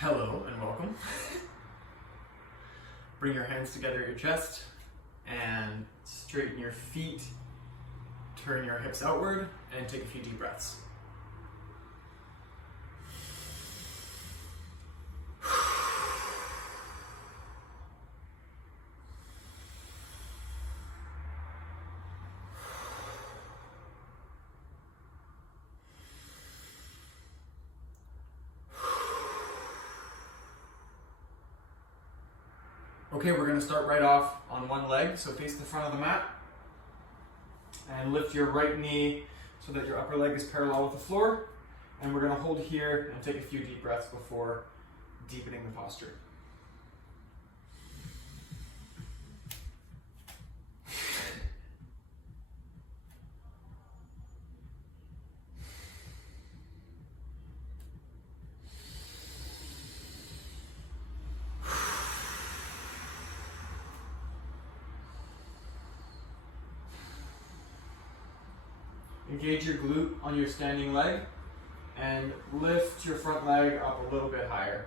Hello and welcome. Bring your hands together at your chest and straighten your feet, turn your hips outward, and take a few deep breaths. Okay, we're going to start right off on one leg, so face the front of the mat and lift your right knee so that your upper leg is parallel with the floor, and we're going to hold here and take a few deep breaths before deepening the posture. Engage your glute on your standing leg and lift your front leg up a little bit higher.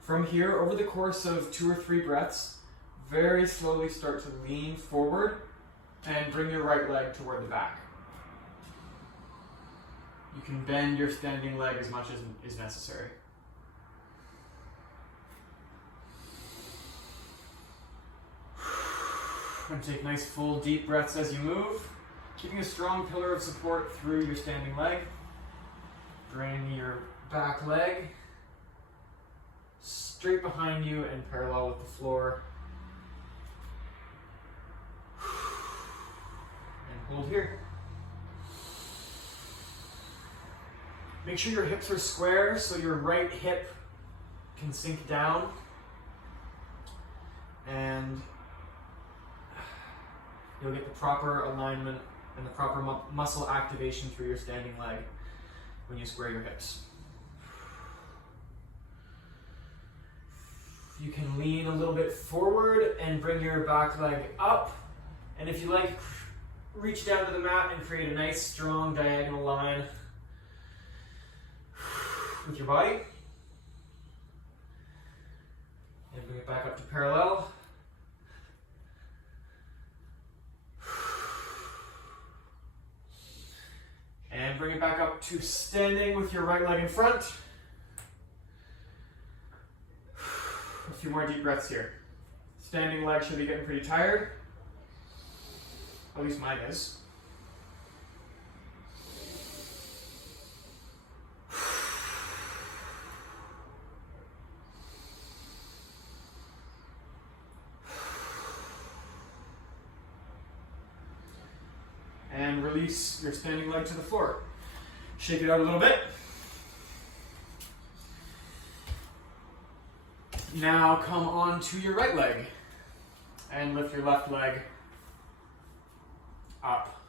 From here, over the course of 2 or 3 breaths, very slowly start to lean forward and bring your right leg toward the back. You can bend your standing leg as much as is necessary. And take nice full deep breaths as you move, keeping a strong pillar of support through your standing leg. Bring your back leg straight behind you and parallel with the floor. And hold here. Make sure your hips are square so your right hip can sink down, and you'll get the proper alignment and the proper muscle activation through your standing leg when you square your hips. You can lean a little bit forward and bring your back leg up, and if you like, reach down to the mat and create a nice strong diagonal line with your body, and bring it back up to parallel. And bring it back up to standing with your right leg in front. A few more deep breaths here. Standing leg should be getting pretty tired. At least mine is. And release your standing leg to the floor. Shake it out a little bit. Now come on to your right leg and lift your left leg up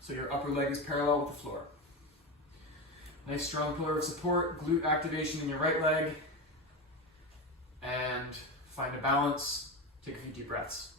so your upper leg is parallel with the floor. Nice strong pillar of support, glute activation in your right leg, and find a balance. Take a few deep breaths.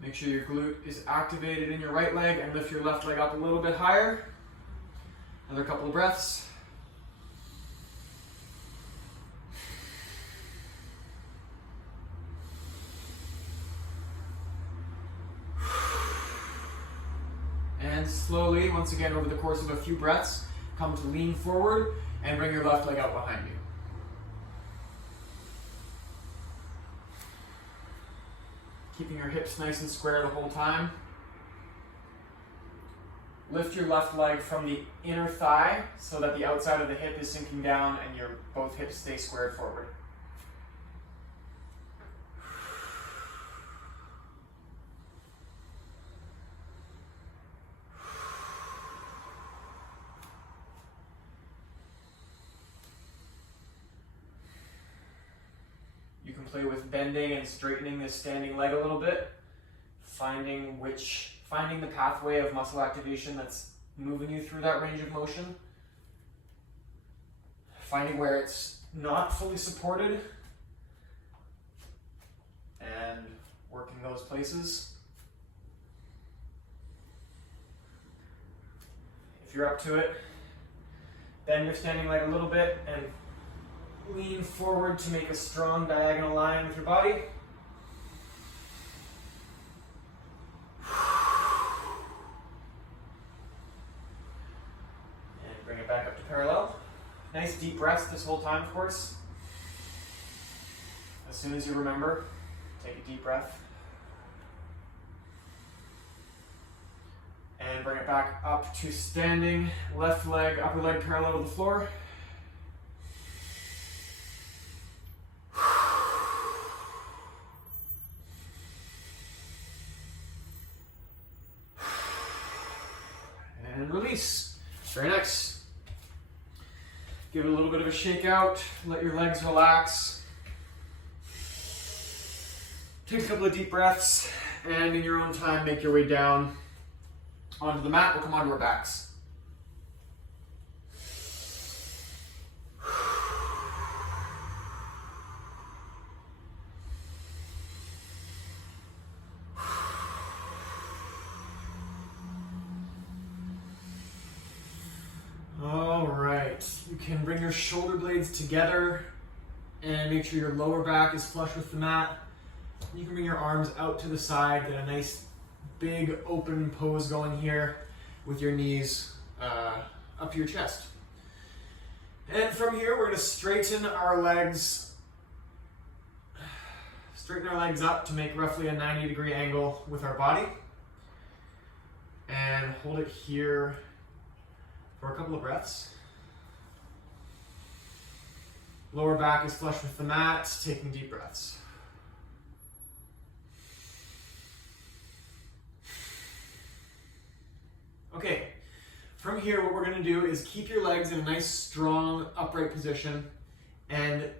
Make sure your glute is activated in your right leg and lift your left leg up a little bit higher. Another couple of breaths. And slowly, once again, over the course of a few breaths, come to lean forward and bring your left leg out behind you. Keeping your hips nice and square the whole time. Lift your left leg from the inner thigh so that the outside of the hip is sinking down and your both hips stay squared forward. play with bending and straightening this standing leg a little bit, finding the pathway of muscle activation that's moving you through that range of motion, finding where it's not fully supported, and working those places. If you're up to it, bend your standing leg a little bit and lean forward to make a strong diagonal line with your body. And bring it back up to parallel. Nice deep breaths this whole time, of course. As soon as you remember, take a deep breath. And bring it back up to standing, left leg, upper leg parallel to the floor. And release. Very nice. Give it a little bit of a shake out, let your legs relax. Take a couple of deep breaths, and in your own time, make your way down onto the mat. We'll come onto our backs. All right, you can bring your shoulder blades together and make sure your lower back is flush with the mat. You can bring your arms out to the side, get a nice big open pose going here with your knees up to your chest. And from here, we're going to straighten our legs up to make roughly a 90-degree angle with our body. And hold it here for a couple of breaths. Lower back is flush with the mat, taking deep breaths. Okay, from here what we're going to do is keep your legs in a nice strong upright position, and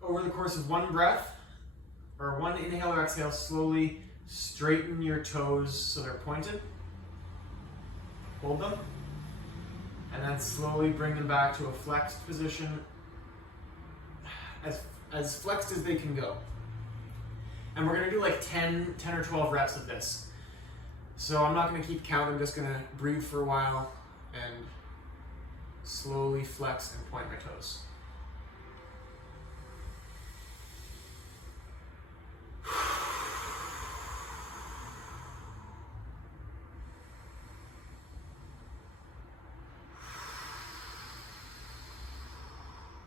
over the course of one breath, or one inhale or exhale, slowly straighten your toes so they're pointed. Hold them, and then slowly bring them back to a flexed position, as flexed as they can go. And we're going to do like 10 or 12 reps of this. So I'm not going to keep count, I'm just going to breathe for a while and slowly flex and point my toes.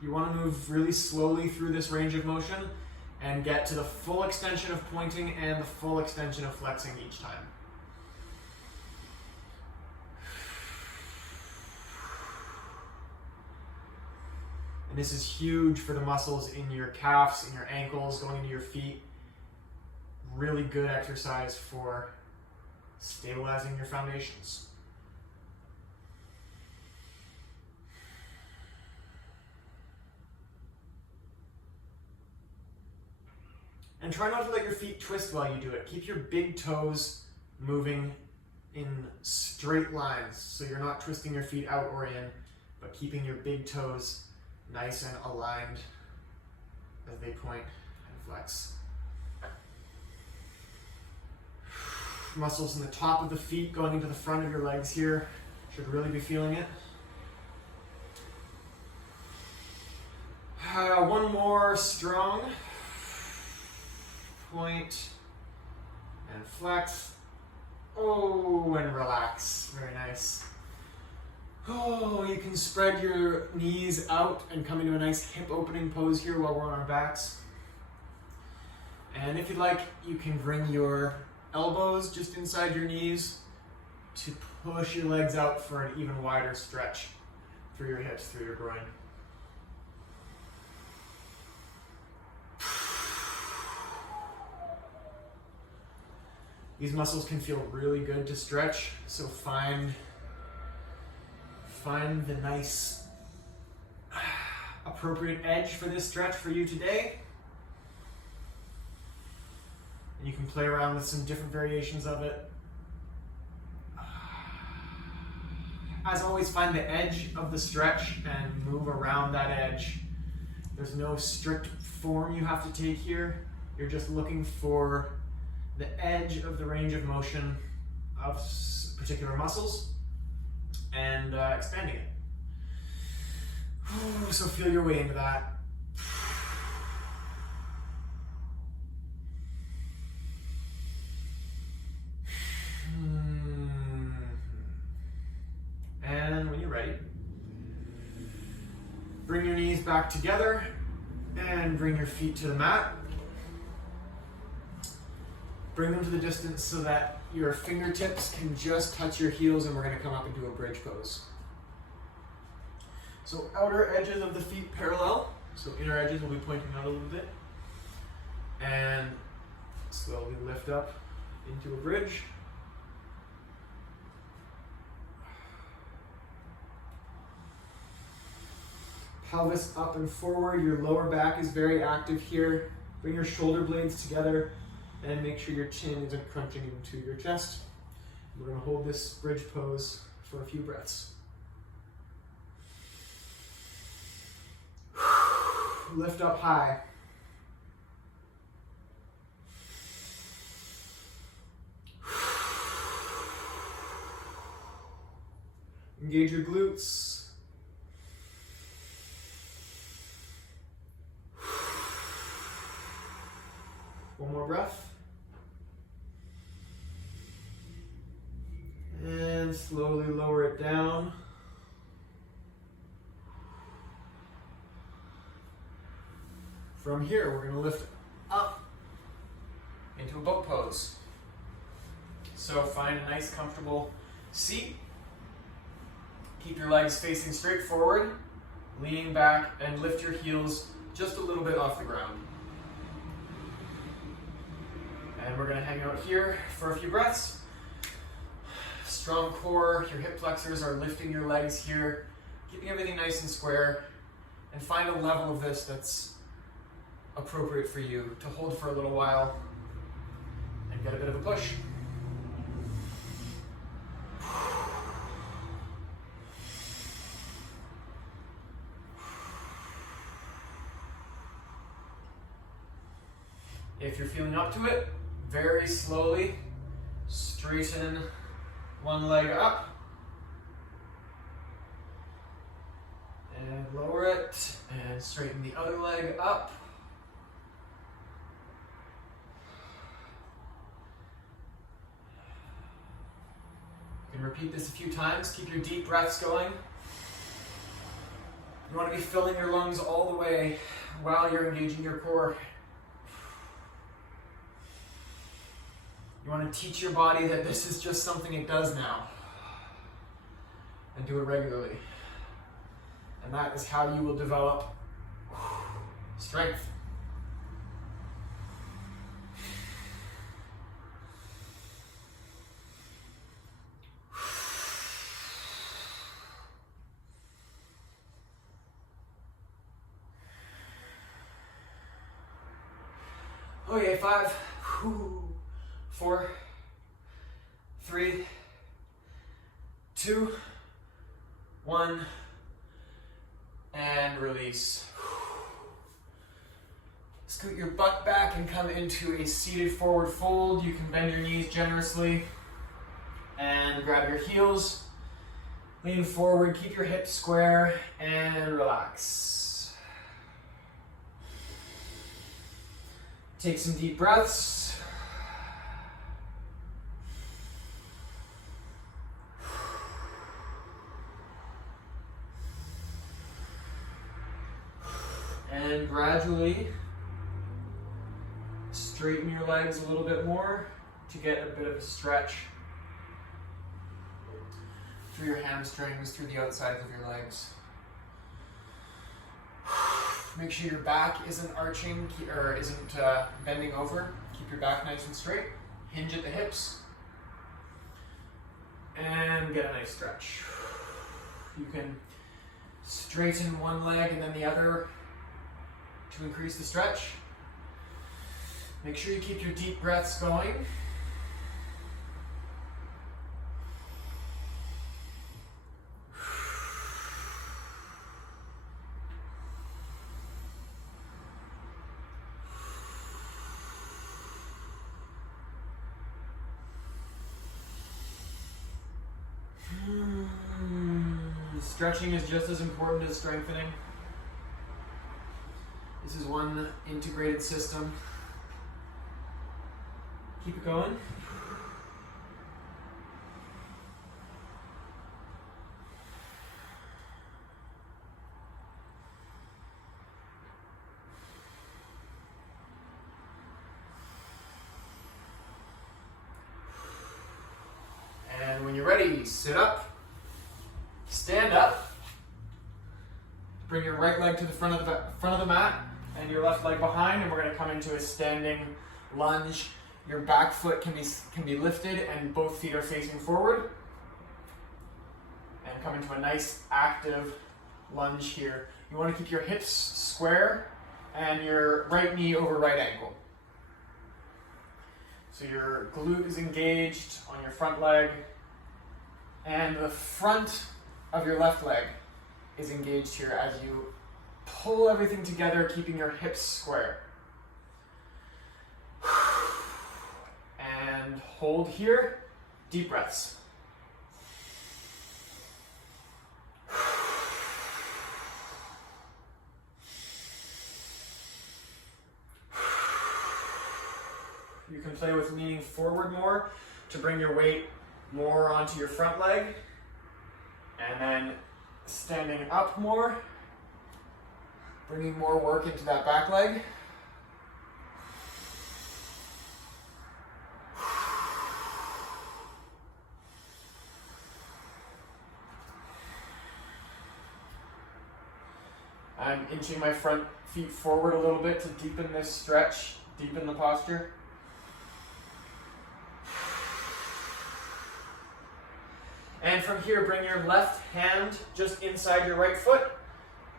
You want to move really slowly through this range of motion and get to the full extension of pointing and the full extension of flexing each time. And this is huge for the muscles in your calves, in your ankles, going into your feet. Really good exercise for stabilizing your foundations. And try not to let your feet twist while you do it. Keep your big toes moving in straight lines, so you're not twisting your feet out or in, but keeping your big toes nice and aligned as they point and flex. Muscles in the top of the feet going into the front of your legs here. Should really be feeling it. One more strong. Point and flex. Oh, and relax. Very nice. Oh, you can spread your knees out and come into a nice hip opening pose here while we're on our backs. And if you'd like, you can bring your elbows just inside your knees to push your legs out for an even wider stretch through your hips, through your groin. These muscles can feel really good to stretch, so find the nice appropriate edge for this stretch for you today. And you can play around with some different variations of it. As always, find the edge of the stretch and move around that edge. There's no strict form you have to take here. You're just looking for the edge of the range of motion of particular muscles and expanding it. So feel your way into that. And when you're ready, bring your knees back together and bring your feet to the mat. Bring them to the distance so that your fingertips can just touch your heels, and we're going to come up and do a bridge pose. So outer edges of the feet parallel, so inner edges will be pointing out a little bit. And slowly lift up into a bridge. Pelvis up and forward, your lower back is very active here. Bring your shoulder blades together and make sure your chin isn't crunching into your chest. We're going to hold this bridge pose for a few breaths. Lift up high. Engage your glutes. One more breath. And slowly lower it down. From here, we're going to lift up into a boat pose. So find a nice, comfortable seat. Keep your legs facing straight forward, leaning back, and lift your heels just a little bit off the ground. And we're going to hang out here for a few breaths. Strong core, your hip flexors are lifting your legs here, keeping everything nice and square. And find a level of this that's appropriate for you to hold for a little while and get a bit of a push. If you're feeling up to it, very slowly straighten one leg up and lower it, and straighten the other leg up. You can repeat this a few times. Keep your deep breaths going. You want to be filling your lungs all the way while you're engaging your core. You want to teach your body that this is just something it does now, and do it regularly. And that is how you will develop strength. Okay, 5, 4, 3, 2, 1, and release. Scoot your butt back and come into a seated forward fold. You can bend your knees generously and grab your heels. Lean forward, keep your hips square, and relax. Take some deep breaths. And gradually straighten your legs a little bit more to get a bit of a stretch through your hamstrings, through the outsides of your legs. Make sure your back isn't arching or isn't bending over. Keep your back nice and straight. Hinge at the hips. And get a nice stretch. You can straighten one leg and then the other to increase the stretch. Make sure you keep your deep breaths going. Stretching is just as important as strengthening. This is one integrated system. Keep it going. And when you're ready, sit up. Stand up, bring your right leg to the front of the mat and your left leg behind, and we're going to come into a standing lunge. Your back foot can be lifted and both feet are facing forward. And come into a nice active lunge here. You want to keep your hips square and your right knee over right ankle. So your glute is engaged on your front leg and the front of your left leg is engaged here as you pull everything together, keeping your hips square. And hold here, deep breaths. You can play with leaning forward more to bring your weight more onto your front leg. And then standing up more, bringing more work into that back leg. I'm inching my front feet forward a little bit to deepen this stretch, deepen the posture. And from here, bring your left hand just inside your right foot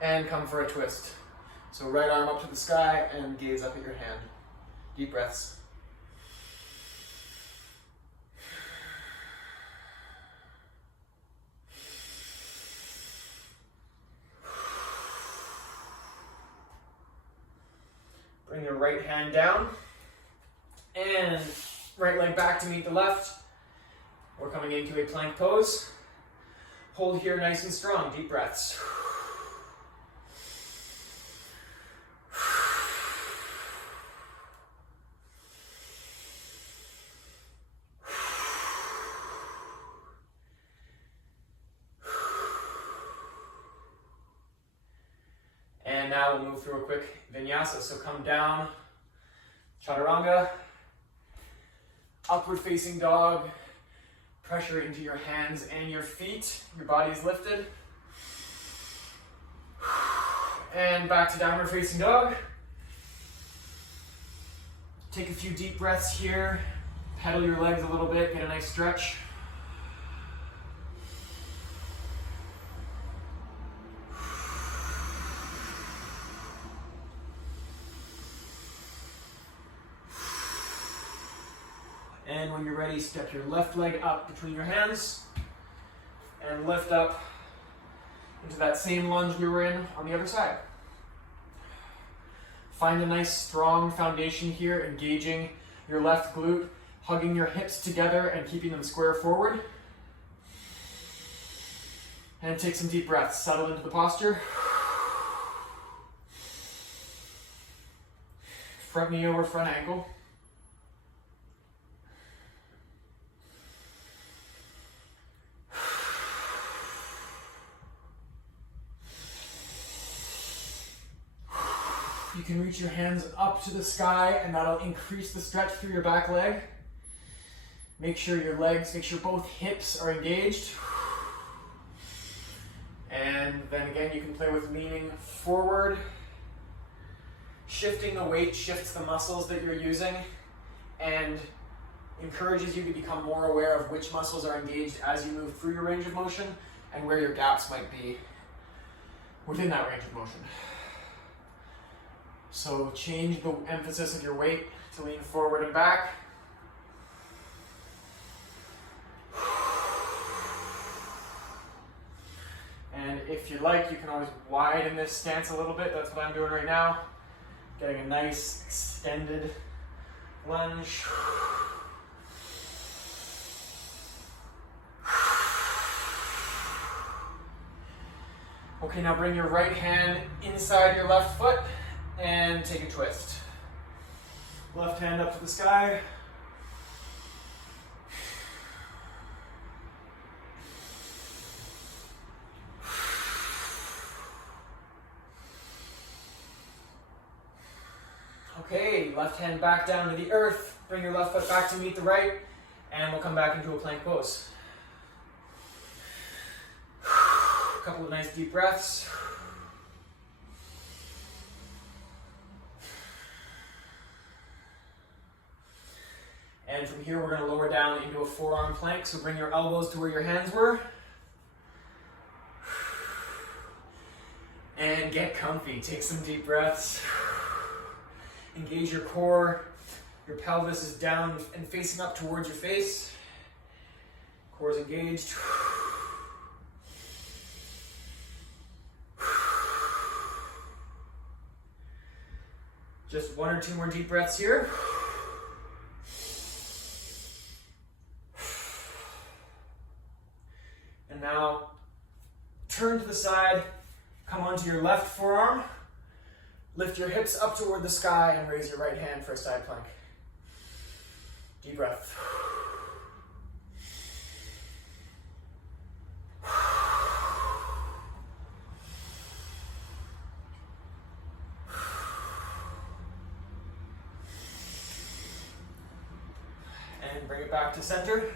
and come for a twist. So right arm up to the sky and gaze up at your hand. Deep breaths. Bring your right hand down and right leg back to meet the left. We're coming into a plank pose. Hold here nice and strong, deep breaths. And now we'll move through a quick vinyasa. So come down, chaturanga, upward facing dog. Pressure into your hands and your feet. Your body is lifted. And back to downward facing dog. Take a few deep breaths here. Pedal your legs a little bit, get a nice stretch. And when you're ready, step your left leg up between your hands and lift up into that same lunge we were in on the other side. Find a nice strong foundation here, engaging your left glute, hugging your hips together and keeping them square forward. And take some deep breaths, settle into the posture. Front knee over front ankle. You can reach your hands up to the sky and that'll increase the stretch through your back leg. Make sure both hips are engaged. And then again, you can play with leaning forward. Shifting the weight shifts the muscles that you're using and encourages you to become more aware of which muscles are engaged as you move through your range of motion and where your gaps might be within that range of motion. So change the emphasis of your weight to lean forward and back. And if you like, you can always widen this stance a little bit. That's what I'm doing right now. Getting a nice extended lunge. Okay, now bring your right hand inside your left foot and take a twist. Left hand up to the sky. Okay, left hand back down to the earth. Bring your left foot back to meet the right, and we'll come back into a plank pose. A couple of nice deep breaths. And from here, we're going to lower down into a forearm plank. So bring your elbows to where your hands were. And get comfy. Take some deep breaths. Engage your core. Your pelvis is down and facing up towards your face. Core is engaged. Just one or two more deep breaths here. And now turn to the side, come onto your left forearm, lift your hips up toward the sky and raise your right hand for a side plank. Deep breath. And bring it back to center.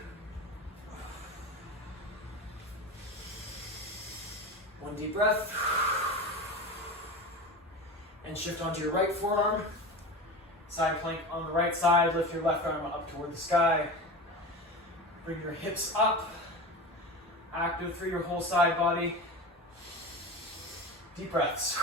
One deep breath. And shift onto your right forearm. Side plank on the right side. Lift your left arm up toward the sky. Bring your hips up. Active through your whole side body. Deep breaths.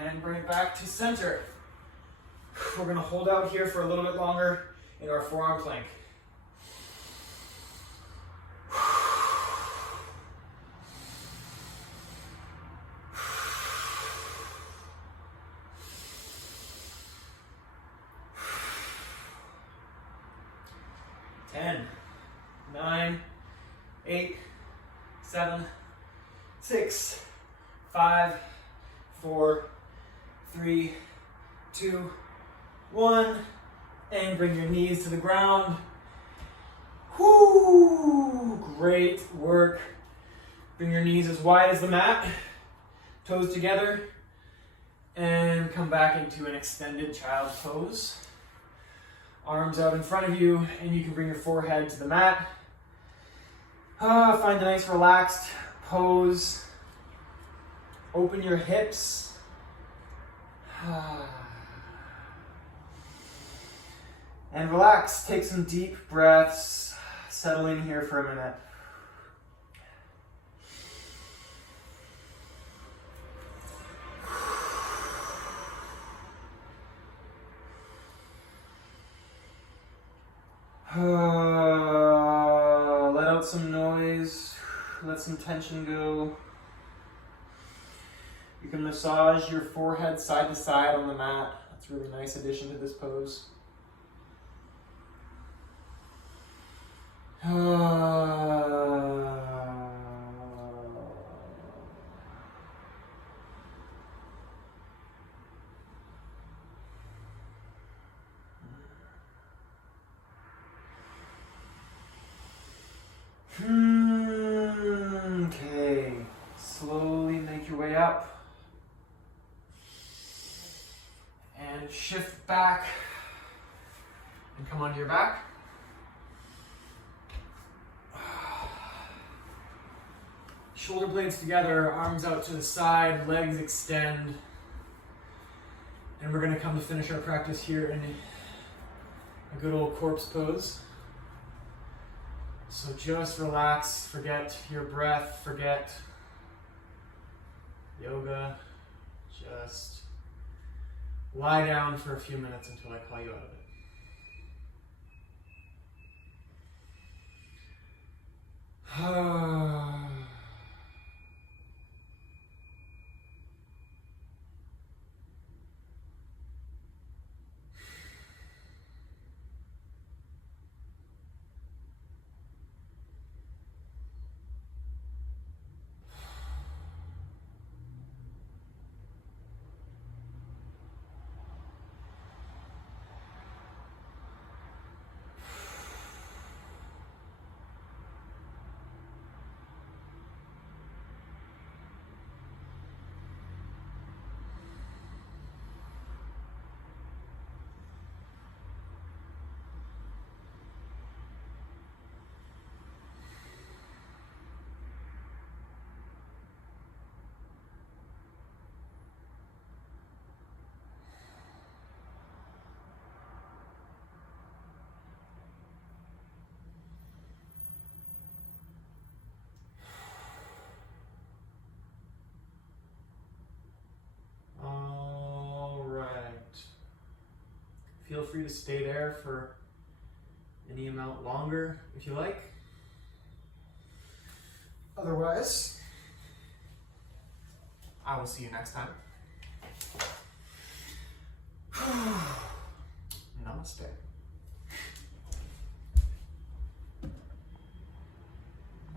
And bring it back to center. We're going to hold out here for a little bit longer in our forearm plank. Ten, 9, 8, 7, 6, 5, 4, 3, 2, 1, and bring your knees to the ground. Whoo! Great work. Bring your knees as wide as the mat, toes together, and come back into an extended child's pose. Arms out in front of you, and you can bring your forehead to the mat. Find a nice relaxed pose. Open your hips. And relax. Take some deep breaths. Settle in here for a minute. Let out some noise. Let some tension go. You can massage your forehead side to side on the mat. That's a really nice addition to this pose. Okay, slowly make your way up. And shift back and come onto your back. Shoulder blades together, arms out to the side, legs extend. And And we're gonna come to finish our practice here in a good old corpse pose. So just relax, forget your breath, forget yoga, just lie down for a few minutes until I call you out of it. Feel free to stay there for any amount longer if you like. Otherwise, I will see you next time. Namaste.